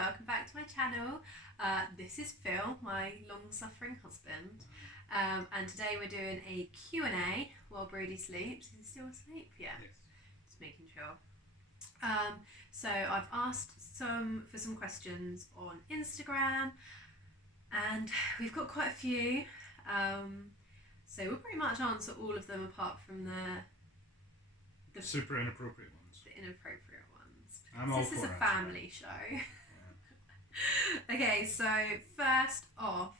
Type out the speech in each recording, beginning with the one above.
welcome back to my channel. This is Phil, my long-suffering husband, and today we're doing a Q&A while Brody sleeps. Is he still asleep? Yeah. Yes. Just making sure. So I've asked for some questions on Instagram, and we've got quite a few. So we'll pretty much answer all of them apart from the super inappropriate ones. The inappropriate ones. I'm all This is for a it, family show. Yeah. Okay, so first off,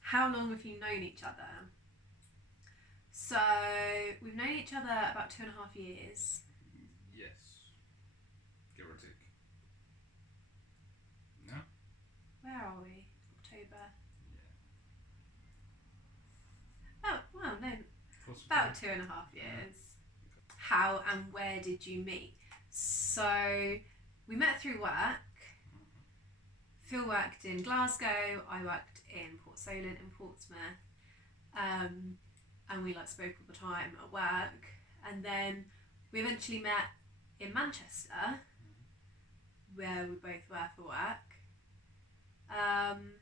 how long have you known each other? So we've known each other about 2.5 years. Yes. Give or take. No? Where are we? October. Yeah. Oh, well, no, Close about to 2.5 years. How and where did you meet? So we met through work. Phil worked in Glasgow, I worked in Port Solent in Portsmouth, and we spoke all the time at work, and then we eventually met in Manchester, where we both were for work, and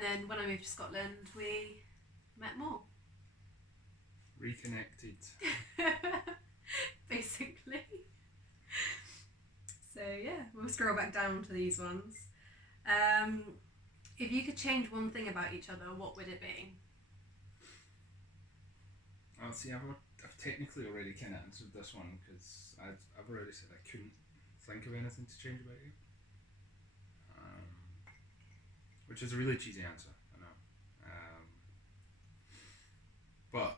then when I moved to Scotland we met more. Reconnected. Basically. So yeah, we'll scroll back down to these ones. If you could change one thing about each other, what would it be? Oh, see, I've technically already kind of answered this one because I've already said I couldn't think of anything to change about you. Which is a really cheesy answer, I know. But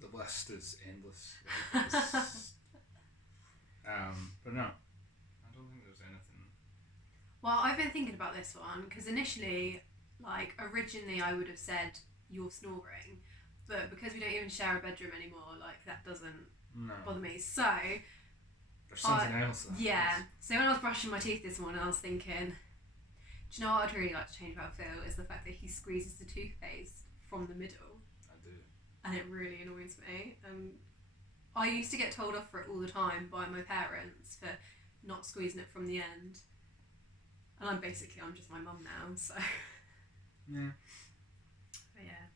the list is endless. But no, I don't think there's anything. Well, I've been thinking about this one because originally I would have said you're snoring, but because we don't even share a bedroom anymore, that doesn't bother me. So there's something else. Yeah. So when I was brushing my teeth this morning, I was thinking, do you know what I'd really like to change about Phil is the fact that he squeezes the toothpaste from the middle. I do. And it really annoys me. I used to get told off for it all the time by my parents for not squeezing it from the end. And I'm just my mum now, so. Yeah. But yeah.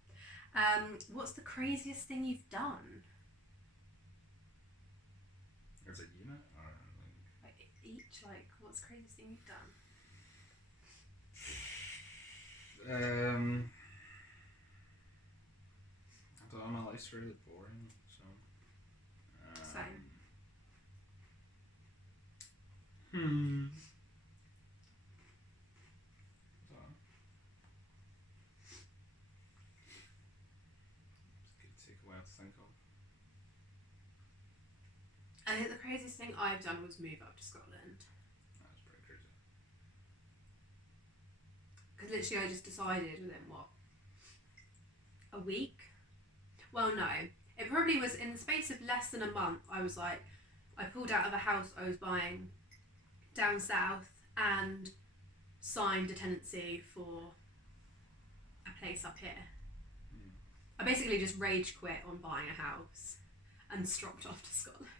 What's the craziest thing you've done? As a unit? Or Each, what's the craziest thing you've done? I don't know, my life's really boring, so. Same. It's take a while to think of. I think the craziest thing I've done was move up to Scotland. That's pretty crazy. Because literally I just decided within a week? Well, no. It probably was in the space of less than a month. I pulled out of a house I was buying down south and signed a tenancy for a place up here. I basically just rage quit on buying a house and stropped off to Scotland.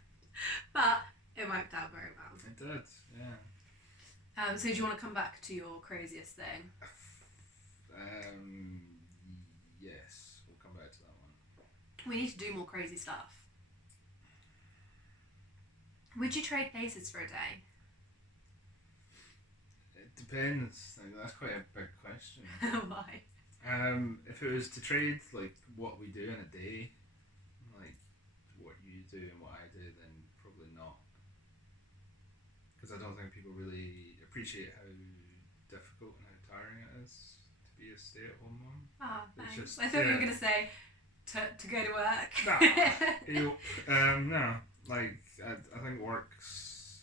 But it worked out very well. It did, yeah. So do you want to come back to your craziest thing? Yes, we'll come back to that one. We need to do more crazy stuff. Would you trade places for a day? It depends. That's quite a big question. Why? If it was to trade what we do in a day, what you do and what I do, then probably not. Because I don't think people really appreciate how difficult and how tiring it is to be a stay-at-home mum. Ah, thanks. I thought you were going to say to go to work. No. I think work's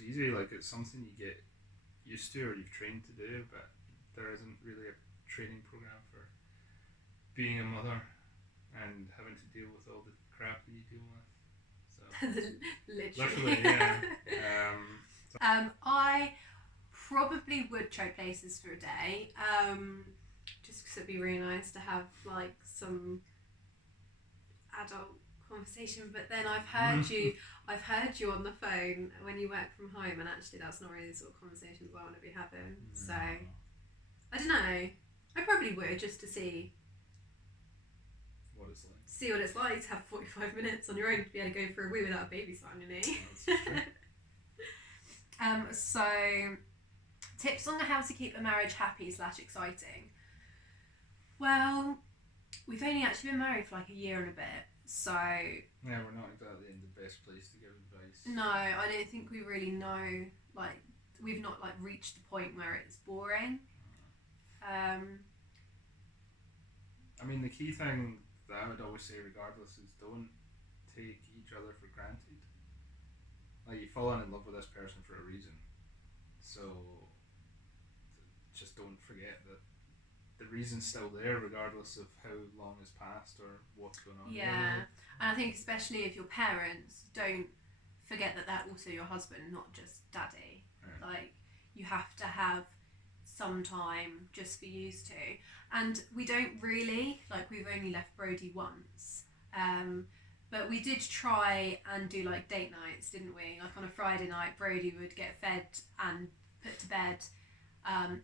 easy. It's something you get used to or you've trained to do, but there isn't really a training program for being a mother and having to deal with all the crap that you deal with. So literally, yeah. I probably would trade places for a day, just because it'd be really nice to have some adult conversation, but then I've heard you on the phone when you work from home, and actually that's not really the sort of conversations I want to be having. So I don't know. I probably would, just to see what it's like. See what it's like to have 45 minutes on your own to be able to go for a wee without a baby sat on your knee. So tips on how to keep a marriage happy / exciting. Well, we've only actually been married for like a year and a bit, so yeah, we're not exactly in the best place to give advice. No, I don't think we really know. Like, we've not like reached the point where it's boring. I mean, the key thing that I would always say, regardless, is don't take each other for granted. Like, you've fallen in love with this person for a reason, so just don't forget that the reason's still there, regardless of how long has passed or what's going on. Yeah, and I think especially if your parents, don't forget that they're also your husband, not just daddy. Yeah. Like, you have to have some time just for you two. And we don't really, like, we've only left Brody once. But we did try and do like date nights, didn't we? Like on a Friday night, Brody would get fed and put to bed.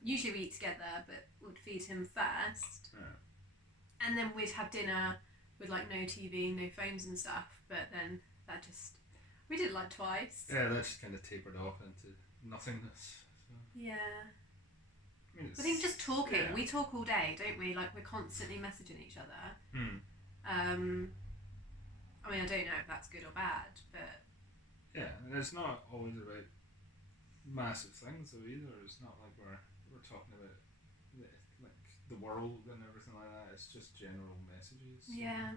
Usually we eat together, but would feed him first. Yeah. And then we'd have dinner with like no TV, no phones and stuff. But then we did it like twice. Yeah, that just kind of tapered off into nothingness. So. Yeah. I think just talking. Yeah. We talk all day, don't we? Like, we're constantly messaging each other. I mean, I don't know if that's good or bad, but yeah, and it's not always about massive things though either. It's not like we're talking about like the world and everything like that. It's just general messages. Yeah.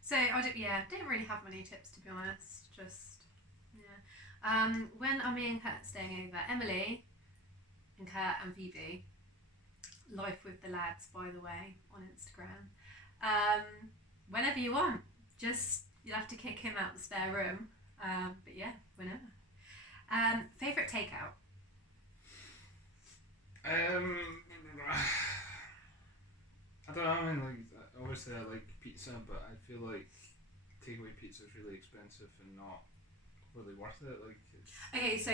So I didn't really have many tips, to be honest. Just when are me and Kurt staying over? Emily and Kurt and Phoebe. Life with the lads, by the way, on Instagram. Whenever you want. Just, you'll have to kick him out the spare room. But yeah, whenever. Favourite takeout? I don't know, I mean, like, obviously I like pizza, but I feel like takeaway pizza is really expensive and not really worth it. Like, okay, so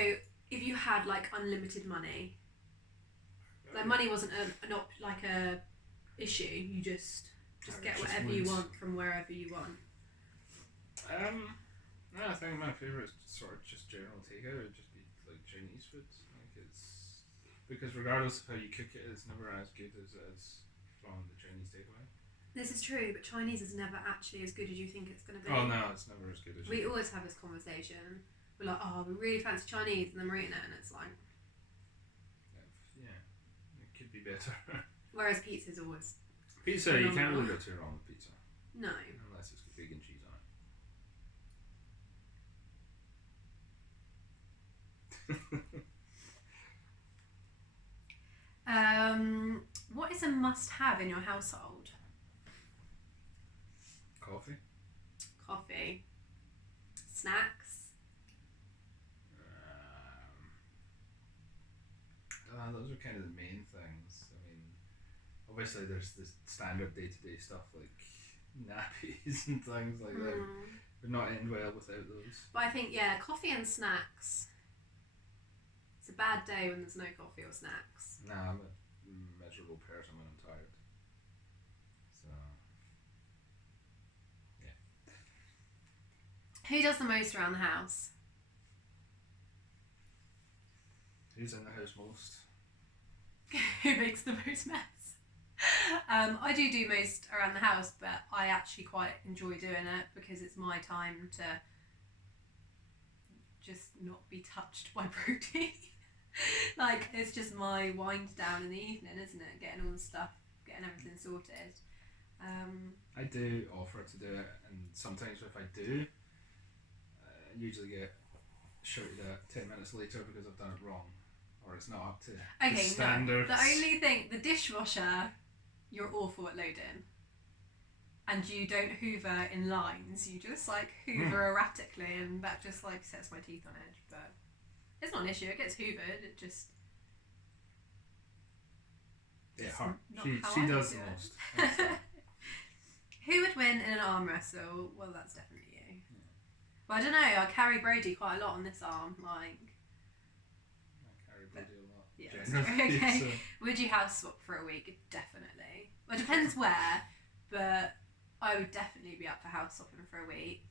if you had like unlimited money, like money wasn't not like a issue, you just get whatever you want from wherever you want. No, I think my favourite sort of just general takeout would just be like Chinese food. Like, it's because regardless of how you cook it, it's never as good as it is from the Chinese takeaway. This is true, but Chinese is never actually as good as you think it's going to be. Oh no, it's never as good as we always have this conversation. We're like, oh, we really fancy Chinese, and then we're eating it, and it's like, yeah, it could be better. Whereas pizza's always pizza, you can't really go too wrong with pizza. No. Unless it's got vegan cheese on it. What is a must-have in your household? Coffee. Coffee. Snacks. Those are kind of the main things. I mean, obviously there's the standard day-to-day stuff like nappies and things like that. Would not end well without those. But I think, yeah, coffee and snacks. It's a bad day when there's no coffee or snacks. Nah, I'm a miserable person when I'm tired. So, yeah. Who does the most around the house? Who's in the house most? Who makes the most mess? I do most around the house, but I actually quite enjoy doing it because it's my time to just not be touched by Brody. Like, it's just my wind down in the evening, isn't it? Getting all the stuff, getting everything sorted. I do offer to do it, and sometimes if I do, I usually get shouted at 10 minutes later because I've done it wrong, or it's not up to the standards. No, the only thing, the dishwasher, you're awful at loading. And you don't hoover in lines, you just like hoover erratically, and that just like sets my teeth on edge. But it's not an issue, it gets hoovered, it just... Yeah, her. not She how I does do the it. most. Who would win in an arm wrestle? Well, that's definitely you. Yeah. But I don't know. I carry Brody quite a lot on this arm. Like, I carry Brody a lot. Yeah, that's true. Okay. So. Would you house swap for a week? Definitely. Well, it depends where, but I would definitely be up for house swapping for a week.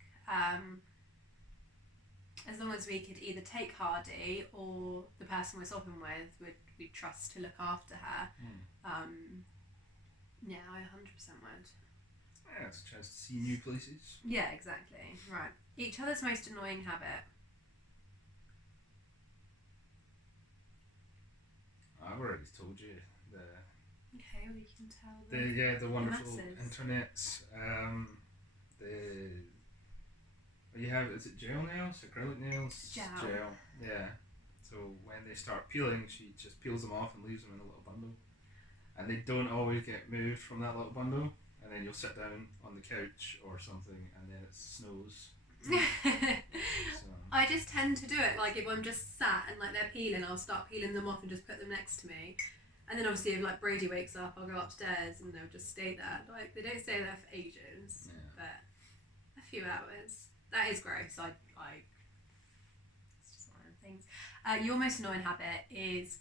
As long as we could either take Hardy or the person we're swapping with we trust to look after her. Yeah, I 100% would. Yeah, it's a chance to see new places. Yeah, exactly. Right. Each other's most annoying habit. I've already told you Okay, well you can tell the wonderful masses. internet. You have, is it gel nails, acrylic nails? Gel. Yeah. So when they start peeling, she just peels them off and leaves them in a little bundle, and they don't always get moved from that little bundle. And then you'll sit down on the couch or something, and then it snows. So. I just tend to do it like if I'm just sat and like they're peeling, I'll start peeling them off and just put them next to me. And then obviously if like Brody wakes up, I'll go upstairs and they'll just stay there. Like they don't stay there for ages, but a few hours. That is gross. I it's just one of the things. Your most annoying habit is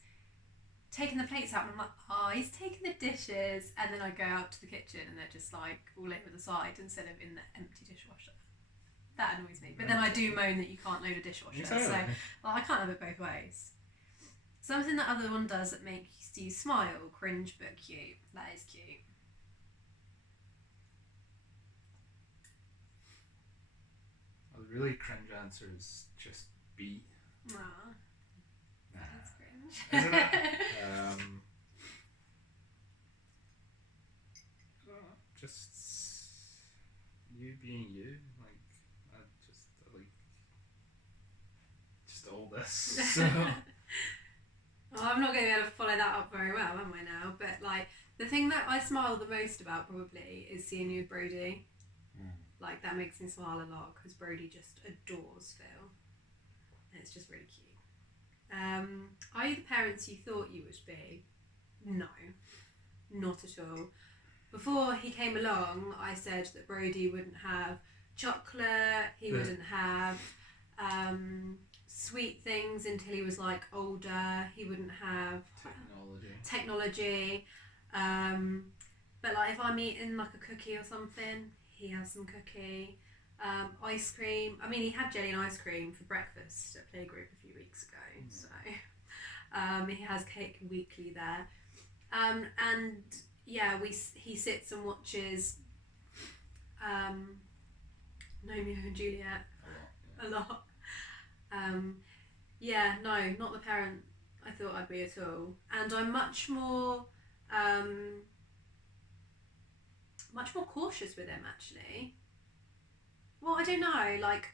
taking the plates out and I'm like, oh, he's taking the dishes, and then I go out to the kitchen and they're just like all over the side instead of in the empty dishwasher. That annoys me. But then I do moan that you can't load a dishwasher. Exactly. So well, I can't have it both ways. Something that other one does that makes you smile, cringe but cute. That is cute. Well, the really cringe answer is just B. Aww. Nah. That's cringe. Isn't it? Just you being you. Like, just all this. So. Well, I'm not going to be able to follow that up very well, am I now? But like, the thing that I smile the most about probably is seeing you with Brody. Like, that makes me smile a lot because Brody just adores Phil. And it's just really cute. Are you the parents you thought you would be? No, not at all. Before he came along, I said that Brody wouldn't have chocolate, he wouldn't have sweet things until he was like older, he wouldn't have technology. But like if I'm eating like a cookie or something, he has some cookie. Ice cream. I mean, he had jelly and ice cream for breakfast at playgroup a few weeks ago. So he has cake weekly there. And yeah, he sits and watches Romeo and Juliet a lot. Yeah, no, not the parent I thought I'd be at all. And I'm much more cautious with him, actually. Well, I don't know, like,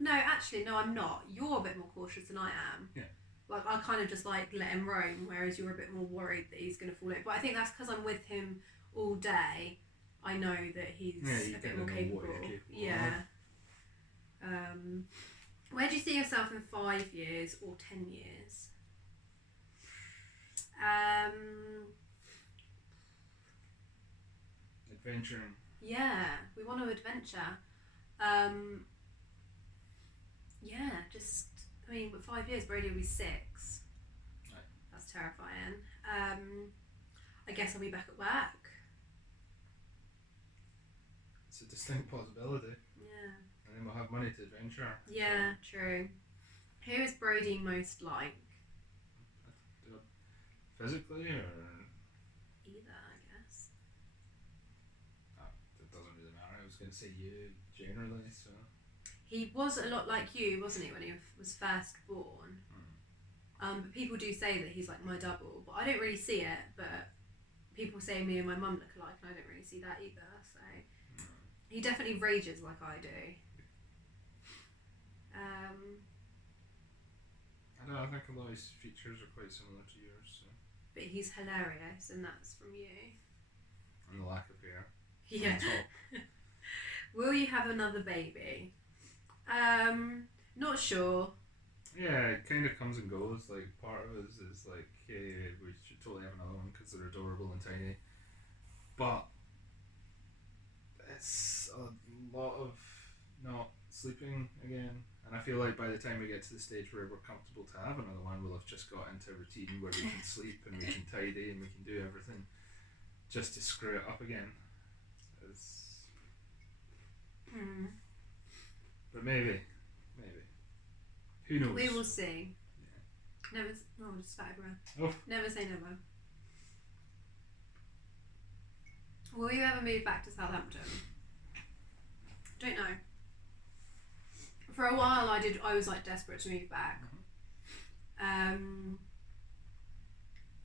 no, actually, no, I'm not. You're a bit more cautious than I am. Yeah. Like, I kind of just, like, let him roam, whereas you're a bit more worried that he's going to fall in. But I think that's because I'm with him all day. I know that he's a bit more capable. Yeah. Where do you see yourself in 5 years or 10 years? Adventuring. Yeah, we want to adventure. Yeah, just, I mean, with 5 years, Brady will be 6. Right. That's terrifying. I guess I'll be back at work. It's a distinct possibility. Yeah. And then we'll have money to adventure. Yeah, true. Who is Brody most like? Physically or? Either, I guess. It doesn't really matter. I was going to say you generally, so. He was a lot like you, wasn't he, when he was first born? But people do say that he's like my double, but I don't really see it. But people say me and my mum look alike, and I don't really see that either. So he definitely rages like I do. I don't know, I think a lot of his features are quite similar to yours. So. But he's hilarious, and that's from you. And the lack of hair. Yeah. Will you have another baby? Not sure. Yeah, it kind of comes and goes. Like, part of it is like, hey, we should totally have another one because they're adorable and tiny. But it's a lot of not sleeping again. And I feel like by the time we get to the stage where we're comfortable to have another one, we'll have just got into a routine where we can sleep and we can tidy and we can do everything just to screw it up again. But maybe. Who knows? We will see. Yeah. Never. Oh, just spat everywhere. Oh. Never say never. Will you ever move back to Southampton? Don't know. For a while, I was like desperate to move back. I'm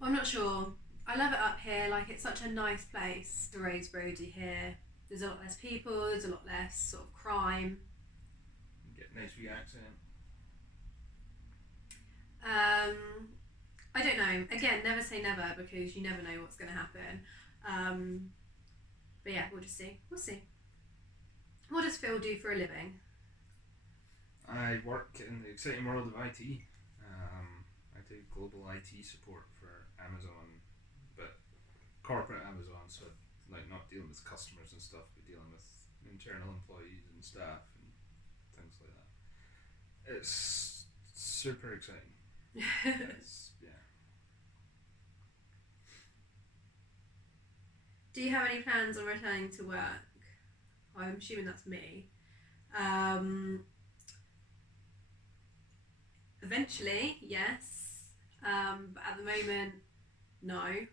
not sure. I love it up here. Like, it's such a nice place to raise Brody here. There's a lot less people. There's a lot less sort of crime. Get a nice wee accent. I don't know. Again, never say never because you never know what's going to happen. But yeah, we'll just see. We'll see. What does Phil do for a living? I work in the exciting world of IT. I do global IT support for Amazon, but corporate Amazon, so like not dealing with customers and stuff, but dealing with internal employees and staff and things like that. It's super exciting. Yeah. Do you have any plans on returning to work? I'm assuming that's me. Eventually, yes. But at the moment, no.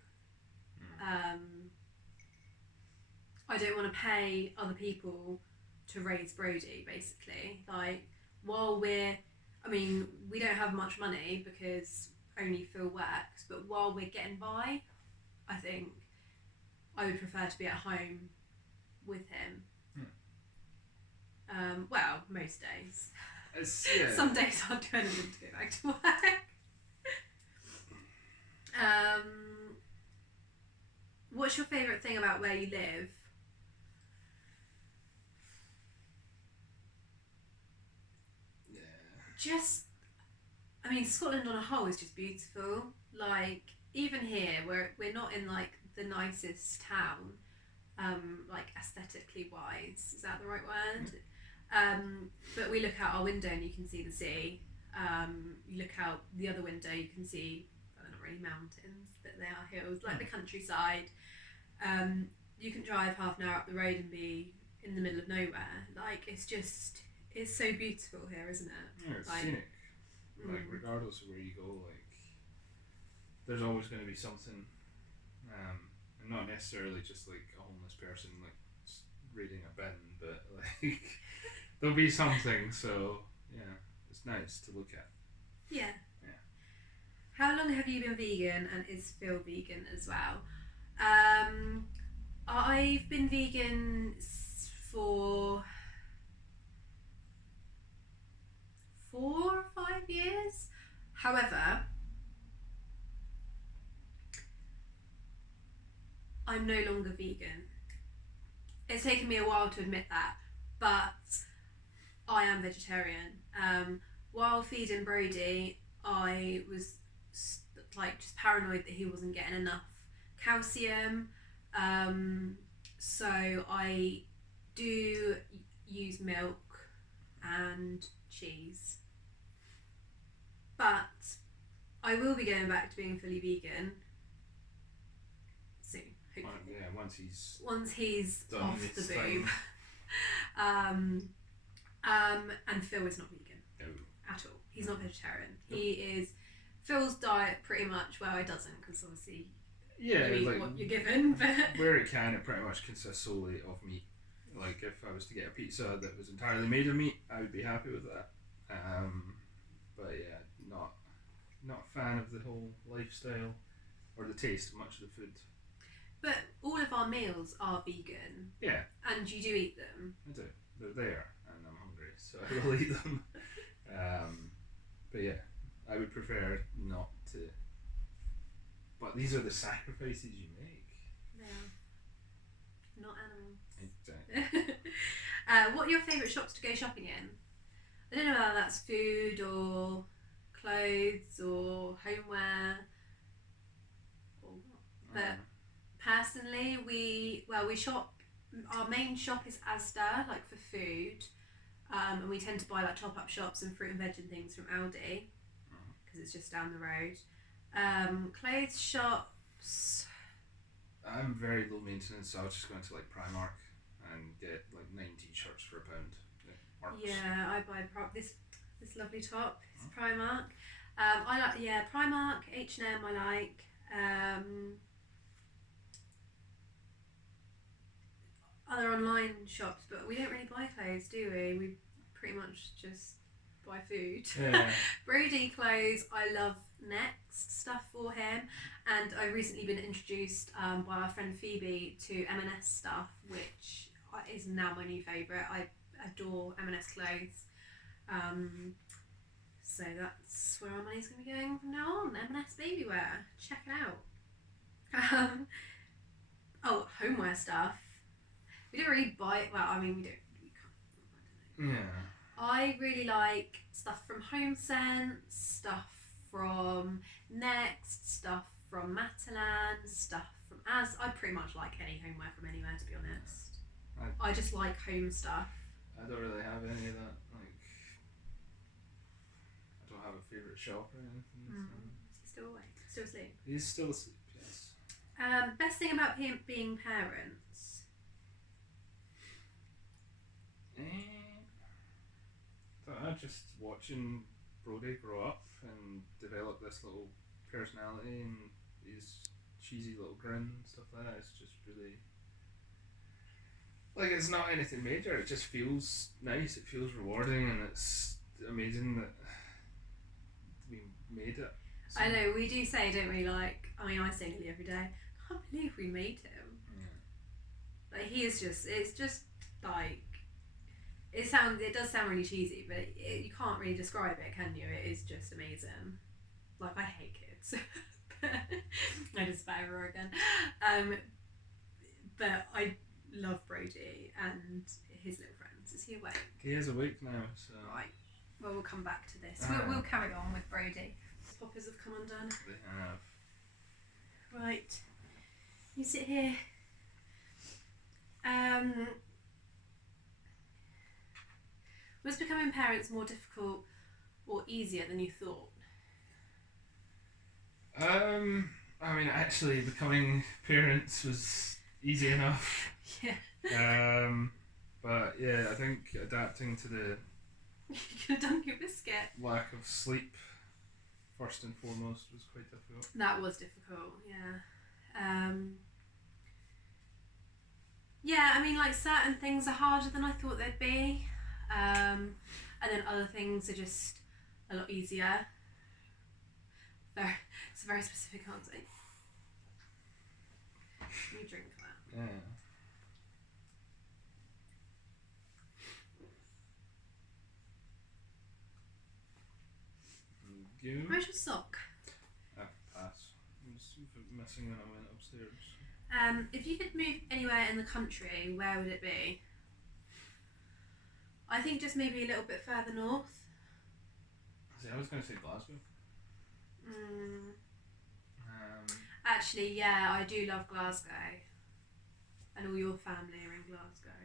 I don't want to pay other people to raise Brody, basically. Like, we don't have much money because only Phil works, but while we're getting by, I think I would prefer to be at home with him. Well, most days. Yeah. Some days I'll do anything to go back to work. What's your favourite thing about where you live? Scotland on a whole is just beautiful. Like, even here, we're not in like the nicest town, like aesthetically wise. Is that the right word? But we look out our window and you can see the sea. You look out the other window, you can see, well, they're not really mountains, but they are hills, like the countryside. You can drive half an hour up the road and be in the middle of nowhere. Like, it's so beautiful here, isn't it? Yeah, it's scenic. Like, regardless of where you go, like, there's always going to be something, and not necessarily just like a homeless person like raiding a bin, but like there'll be something. So yeah, it's nice to look at. Yeah. How long have you been vegan, and is Phil vegan as well? I've been vegan for 4 or 5 years. However, I'm no longer vegan. It's taken me a while to admit that, but I am vegetarian. While feeding Brody, I was just paranoid that he wasn't getting enough calcium. So I do use milk and cheese. But I will be going back to being fully vegan soon, hopefully. Once he's done off the boob. And Phil is not vegan at all. He's not vegetarian. He is. Phil's diet pretty much, well, it doesn't, because obviously you eat like, what you're given, but where it can, it pretty much consists solely of meat. Like, if I was to get a pizza that was entirely made of meat, I would be happy with that. But yeah, not a fan of the whole lifestyle or the taste of much of the food. But all of our meals are vegan. Yeah. And you do eat them. I do. They're there, and I'm hungry, so I will eat them. But yeah, I would prefer not to. But these are the sacrifices you make. They are. Not animals. Exactly. What are your favourite shops to go shopping in? I don't know whether that's food or clothes or homeware or what. But personally, we shop our main shop is Asda, like for food, and we tend to buy like top-up shops and fruit and veg and things from Aldi because it's just down the road. Clothes shops. I'm very low maintenance, so I was just going to like Primark and get like 9 t-shirts for £1. It works. Yeah, I buy this lovely top. It's Primark. I like Primark, H&M. I like. Other online shops, but we don't really buy clothes, do we? We pretty much just buy food. Yeah. Brody clothes, I love Next stuff for him, and I've recently been introduced by our friend Phoebe to M&S stuff, which is now my new favourite. I adore M&S clothes. So that's where our money's going to be going from now on. M&S baby wear. Check it out. Homeware stuff. We don't really buy it. Well, I mean, we don't. We can't. I don't know. Yeah. I really like stuff from HomeSense, stuff from Next, stuff from Matalan, stuff from I pretty much like any homeware from anywhere, to be honest. I just like home stuff. I don't really have any of that. Like, I don't have a favourite shop or anything. So. Is he still awake? Still asleep? He's still asleep, yes. Best thing about being parents? Just watching Brody grow up and develop this little personality and his cheesy little grin and stuff like that. It's just really like, it's not anything major. It just feels nice. It feels rewarding, and it's amazing that we made it. So. I know, we do say, don't we? Like, I mean, I say nearly every day, I can't believe we made him. Yeah. Like, he is just. It's just like. It does sound really cheesy, but you can't really describe it, can you? It is just amazing. Like, I hate kids. I just spat over again. But I love Brody and his little friends. Is he awake? He is awake now, so... Right. Well, we'll come back to this. We'll carry on with Brody. Poppers have come undone. They have. Right. You sit here. Was becoming parents more difficult or easier than you thought? I mean, actually, becoming parents was easy enough. Yeah. But yeah, I think adapting to the You could have done your biscuit. lack of sleep, first and foremost, was quite difficult. That was difficult, yeah. Yeah, I mean, like, certain things are harder than I thought they'd be. And then other things are just a lot easier. It's a very specific answer. You drink that. Yeah. You? Where's your sock? Pass. I was missing when I went upstairs. If you could move anywhere in the country, where would it be? I think just maybe a little bit further north. See, I was going to say Glasgow. Actually, yeah, I do love Glasgow. And all your family are in Glasgow.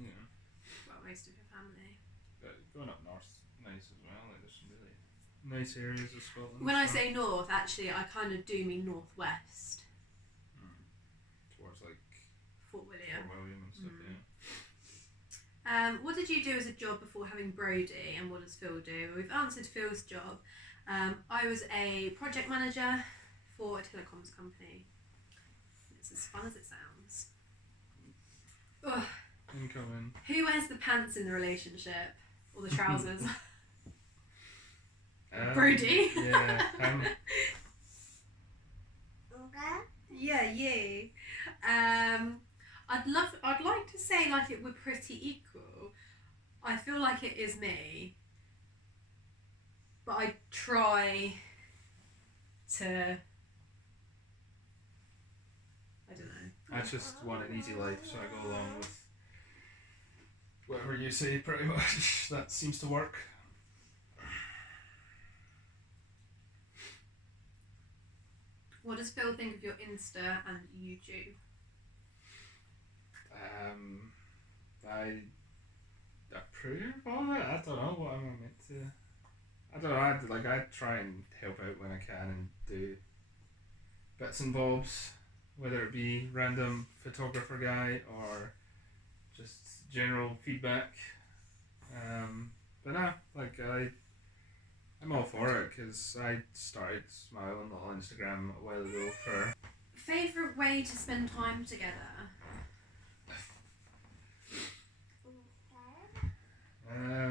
Yeah. Well, most of your family. But going up north, nice as well. Like, there's some really nice areas of Scotland. When I say north, actually, I kind of do mean northwest. Towards like Fort William. Fort William and stuff, yeah. What did you do as a job before having Brody, and what does Phil do? We've answered Phil's job. I was a project manager for a telecoms company. It's as fun as it sounds. Ugh. Incoming. Who wears the pants in the relationship? Or the trousers? Brody? Yeah. Yeah, you. I'd like to say like we're pretty equal. I feel like it is me, but I try to. I don't know. I just want an easy life, so I go along with whatever you say, pretty much. That seems to work. What does Phil think of your Insta and YouTube? I approve of it. I don't know what am I meant to. I don't know. I try and help out when I can and do bits and bobs, whether it be random photographer guy or just general feedback. But no, I'm all for it because I started my own little Instagram a while ago for. Favourite way to spend time together? I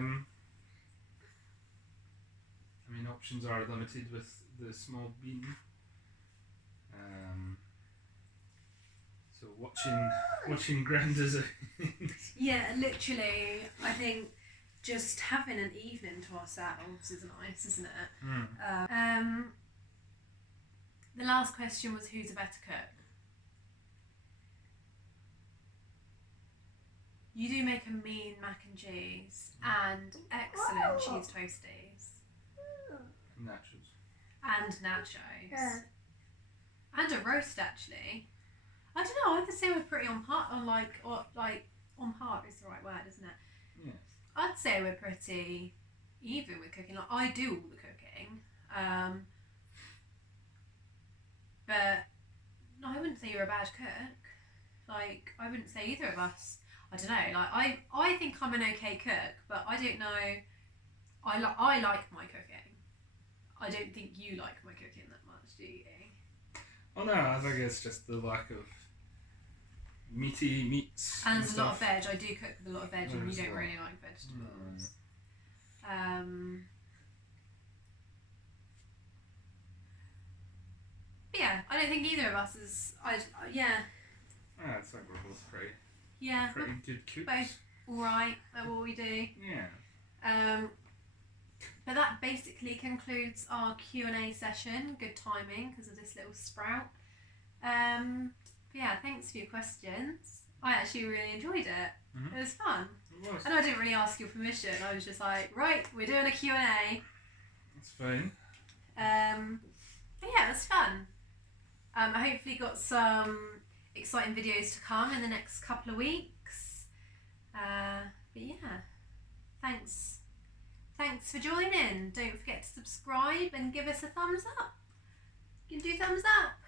mean, options are limited with the small bean. So watching grand designs. Yeah, literally. I think just having an evening to ourselves is nice, isn't it? The last question was, who's a better cook? You do make a mean mac and cheese and excellent cheese toasties. Nachos. And nachos. And a roast, actually. I don't know, I'd say we're pretty on par, on par is the right word, isn't it? Yeah. I'd say we're pretty even with cooking. Like, I do all the cooking. But no, I wouldn't say you're a bad cook. Like, I wouldn't say either of us. I don't know. Like, I think I'm an okay cook, but I don't know. I like my cooking. I don't think you like my cooking that much, do you? Oh no, I think it's just the lack of meaty meats and and a lot of stuff. veg. I do cook with a lot of veg, and you don't really like vegetables. But yeah, I don't think either of us is. Yeah. It's like we're both pretty Yeah. good cooks. Both alright at what we do. Yeah. But that basically concludes our Q&A session. Good timing because of this little sprout. But yeah, thanks for your questions. I actually really enjoyed it. Mm-hmm. It was fun. It was. And I didn't really ask your permission. I was just like, right, we're doing a Q&A. That's fine. But yeah, it was fun. I hopefully got some exciting videos to come in the next couple of weeks. But yeah, thanks for joining. Don't forget to subscribe and give us a thumbs up. You can do thumbs up.